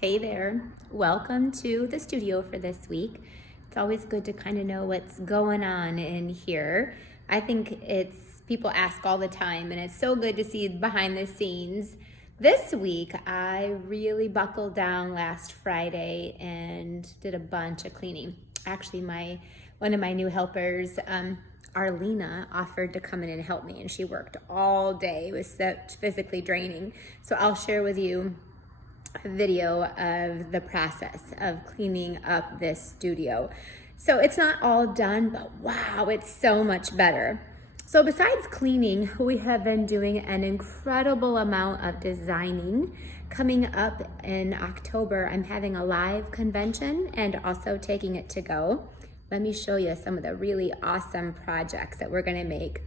Hey there, welcome to the studio for this week. It's always good to kind of know what's going on in here. I think people ask all the time, and it's so good to see behind the scenes. This week, I really buckled down last Friday and did a bunch of cleaning. Actually, one of my new helpers, Arlena, offered to come in and help me, and she worked all day. It was such physically draining. So I'll share with you a video of the process of cleaning up this studio. So it's not all done, but wow, it's so much better. So besides cleaning, we have been doing an incredible amount of designing. Coming up in October, I'm having a live convention and also taking it to go. Let me show you some of the really awesome projects that we're gonna make.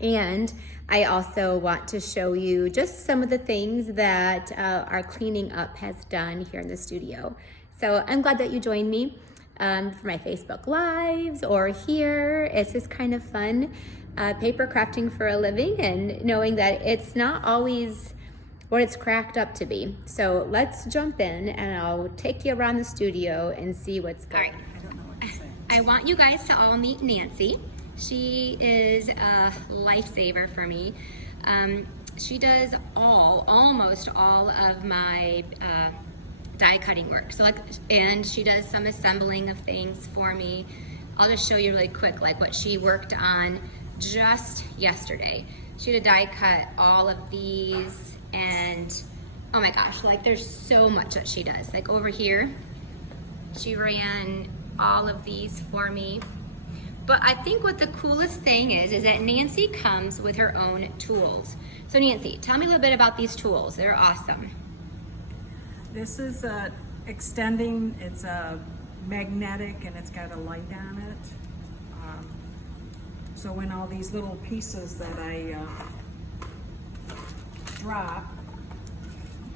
And I also want to show you just some of the things that our cleaning up has done here in the studio. So I'm glad that you joined me for my Facebook Lives or here. It's just kind of fun paper crafting for a living and knowing that it's not always what it's cracked up to be. So let's jump in and I'll take you around the studio and see what's going on. I don't know what to say. I want you guys to all meet Nancy. She is a lifesaver for me. She does almost all of my die cutting work. And she does some assembling of things for me. I'll just show you really quick, like what she worked on just yesterday. She had a die cut all of these, and oh my gosh, like there's so much that she does. Like over here, she ran all of these for me. But I think what the coolest thing is that Nancy comes with her own tools. So Nancy, tell me a little bit about these tools. They're awesome. This is extending, it's a magnetic and it's got a light on it. So when all these little pieces that I drop,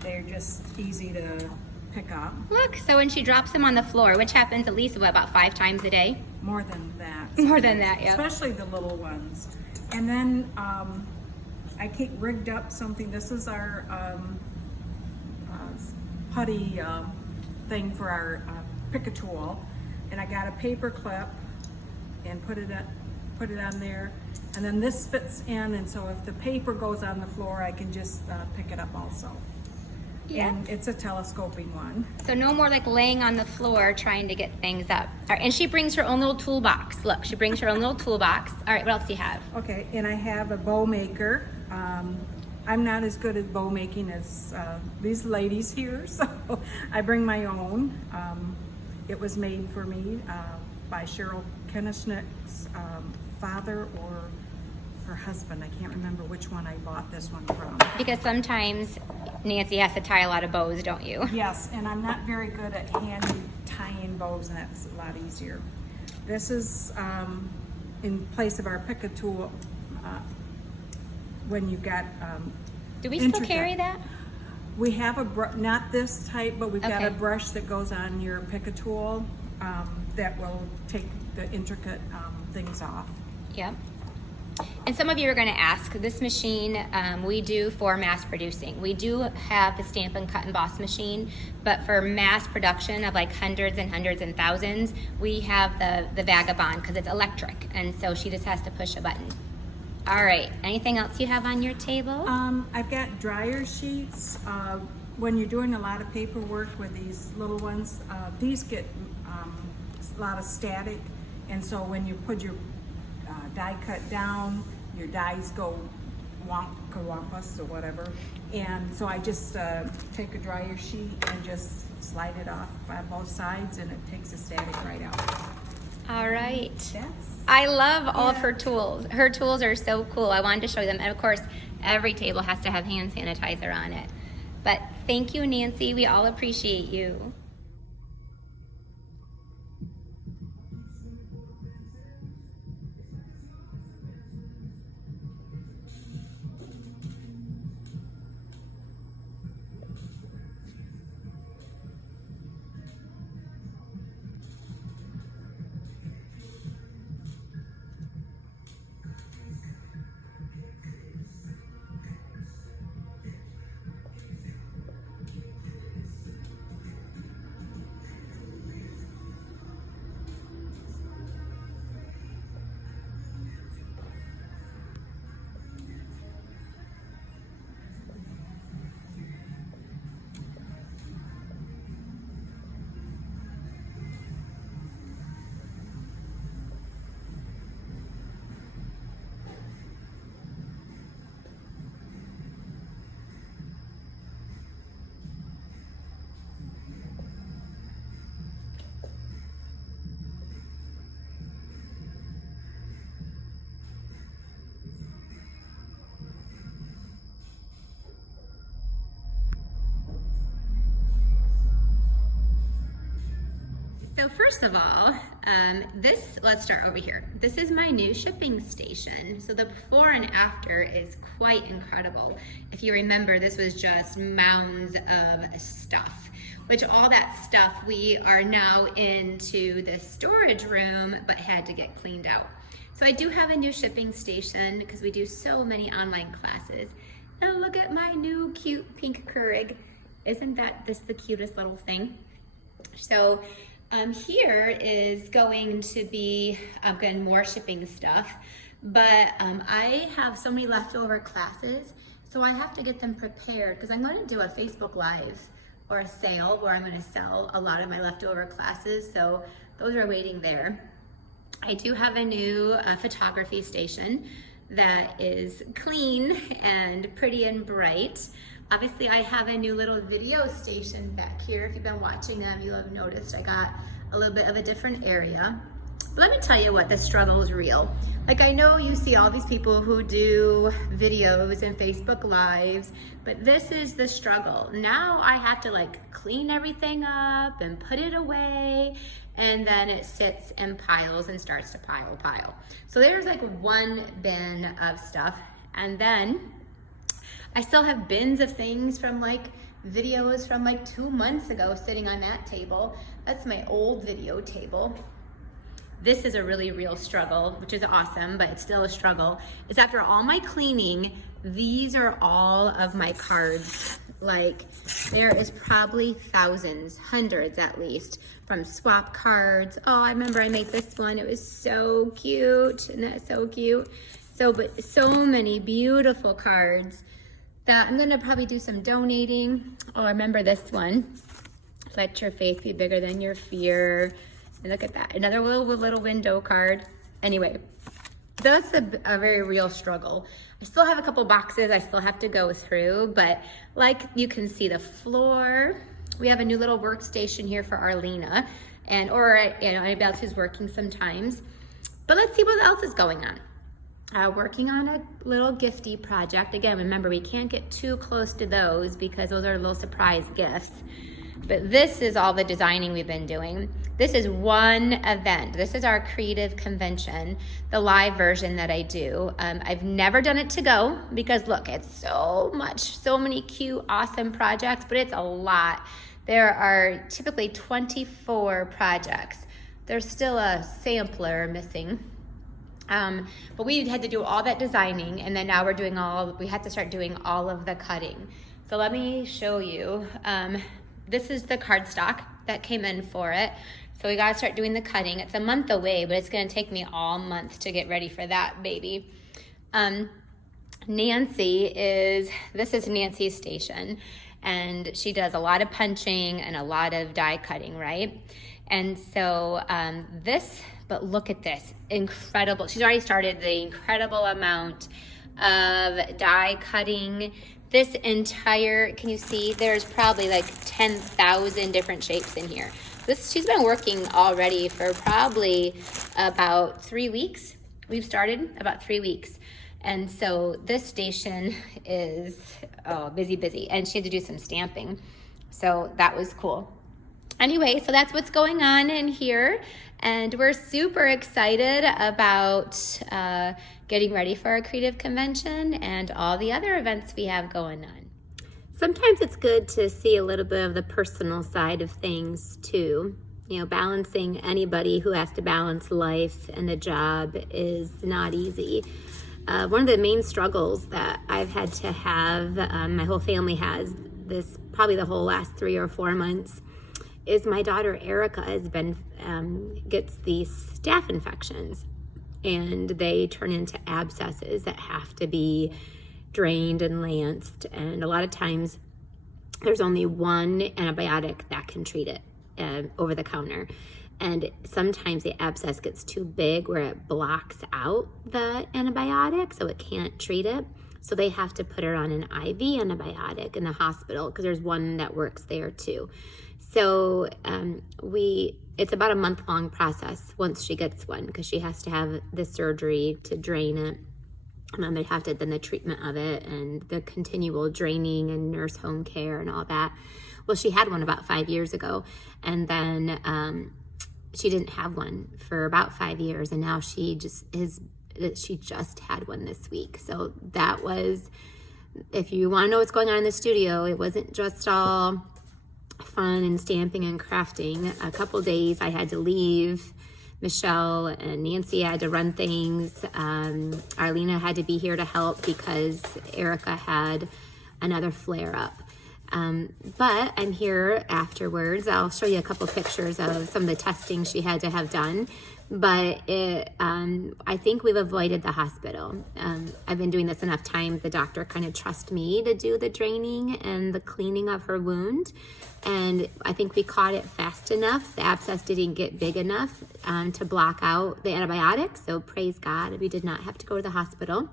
they're just easy to pick up. Look, so when she drops them on the floor, which happens at least about 5 times a day? More than that. More than that, yeah. Especially the little ones. And then I rigged up something. This is our putty thing for our pick-a-tool. And I got a paper clip and put it on there. And then this fits in, and so if the paper goes on the floor, I can just pick it up also. Yeah. And it's a telescoping one. So no more like laying on the floor trying to get things up. All right, and she brings her own little toolbox. Look, she brings her own little toolbox. All right, what else do you have? Okay, and I have a bow maker. I'm not as good at bow making as these ladies here, so I bring my own. It was made for me by Cheryl Kenishnick's father or her husband. I can't remember which one I bought this one from. Because sometimes Nancy has to tie a lot of bows, don't you? Yes, and I'm not very good at hand tying bows, and that's a lot easier. This is in place of our pick-a-tool when you've got Do we still carry that? We have not this type, but we've got Okay. a brush that goes on your pick-a-tool that will take the intricate things off. Yep. And some of you are going to ask, this machine we do for mass producing. We do have the Stamp and Cut and Boss machine, but for mass production of like hundreds and hundreds and thousands, we have the Vagabond because it's electric, and so she just has to push a button. All right, anything else you have on your table? I've got dryer sheets. When you're doing a lot of paperwork with these little ones, these get a lot of static, and so when you put your die cut down, your dies go wonka-wampas or whatever, and so I just take a dryer sheet and just slide it off on both sides, and it takes the static right out. All right. That's I love all of her tools. Her tools are so cool. I wanted to show you them. And of course, every table has to have hand sanitizer on it. But thank you, Nancy. We all appreciate you. first of all, let's start over here. This is my new shipping station. So the before and after is quite incredible. If you remember, this was just mounds of stuff, which all that stuff we are now into the storage room, but had to get cleaned out. So I do have a new shipping station because we do so many online classes. And look at my new cute pink Keurig. Isn't that just the cutest little thing? So here is going to be, again, more shipping stuff, but I have so many leftover classes, so I have to get them prepared because I'm going to do a Facebook Live or a sale where I'm going to sell a lot of my leftover classes, so those are waiting there. I do have a new photography station that is clean and pretty and bright. Obviously, I have a new little video station back here. If you've been watching them, you'll have noticed I got a little bit of a different area. But let me tell you what, the struggle is real. Like, I know you see all these people who do videos and Facebook Lives, but this is the struggle. Now I have to like clean everything up and put it away, and then it sits and piles and starts to pile. So there's like one bin of stuff, and then I still have bins of things from like videos from like 2 months ago sitting on that table. That's my old video table. This is a really real struggle, which is awesome, but it's still a struggle. Is after all my cleaning, these are all of my cards. Like, there is probably thousands, hundreds at least, from swap cards. Oh, I remember I made this one. It was so cute. Isn't that so cute? But so many beautiful cards that I'm gonna probably do some donating. Oh, I remember this one. Let your faith be bigger than your fear. And look at that, another little window card. Anyway, that's a very real struggle. I still have a couple boxes I still have to go through, but like you can see the floor. We have a new little workstation here for Arlena, or anybody else who's working sometimes. But let's see what else is going on. Working on a little gifty project. Again, remember, we can't get too close to those because those are little surprise gifts. But this is all the designing we've been doing. This is one event. This is our creative convention, the live version that I do. I've never done it to go because look, it's so many cute, awesome projects, but it's a lot. There are typically 24 projects. There's still a sampler missing. But we had to do all that designing, and then now we had to start doing all of the cutting. So let me show you. This is the cardstock that came in for it. So we gotta start doing the cutting. It's a month away, but it's gonna take me all month to get ready for that baby. This is Nancy's station, and she does a lot of punching and a lot of die cutting, right? And so but look at this, incredible. She's already started the incredible amount of die cutting. This entire, can you see, there's probably like 10,000 different shapes in here. She's been working already for probably about 3 weeks. We've started about 3 weeks. And so this station is busy. And she had to do some stamping. So that was cool. Anyway, so that's what's going on in here. And we're super excited about getting ready for our creative convention and all the other events we have going on. Sometimes it's good to see a little bit of the personal side of things too. You know, balancing anybody who has to balance life and a job is not easy. One of the main struggles that I've had to have, my whole family has this probably the whole last 3 or 4 months, is my daughter Erica gets these staph infections, and they turn into abscesses that have to be drained and lanced, and a lot of times there's only one antibiotic that can treat it over the counter, and sometimes the abscess gets too big where it blocks out the antibiotic, so it can't treat it. So they have to put her on an IV antibiotic in the hospital because there's one that works there too. So it's about a month-long process once she gets one, because she has to have the surgery to drain it, and then they have to then the treatment of it and the continual draining and nurse home care and all that. Well, she had one about 5 years ago, and then she didn't have one for about 5 years, and now she just had one this week. So that was, if you want to know what's going on in the studio, it wasn't just all fun and stamping and crafting. A couple days I had to leave. Michelle and Nancy had to run things. Arlena had to be here to help because Erica had another flare up. But I'm here afterwards. I'll show you a couple pictures of some of the testing she had to have done. But I think we've avoided the hospital. I've been doing this enough times. The doctor kind of trusts me to do the draining and the cleaning of her wound. And I think we caught it fast enough. The abscess didn't get big enough to block out the antibiotics. So praise God, we did not have to go to the hospital.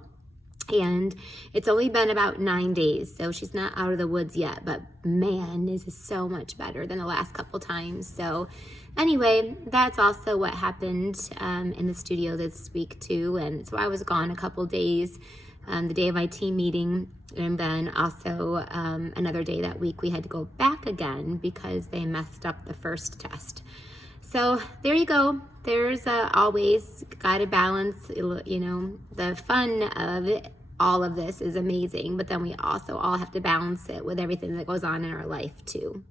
And it's only been about 9 days, so she's not out of the woods yet, but man, this is so much better than the last couple times. So anyway, that's also what happened in the studio this week too. And so I was gone a couple days, the day of my team meeting, and then also another day that week we had to go back again because they messed up the first test. So there you go. There's always got to balance, you know, the fun of it. All of this is amazing, but then we also all have to balance it with everything that goes on in our life too.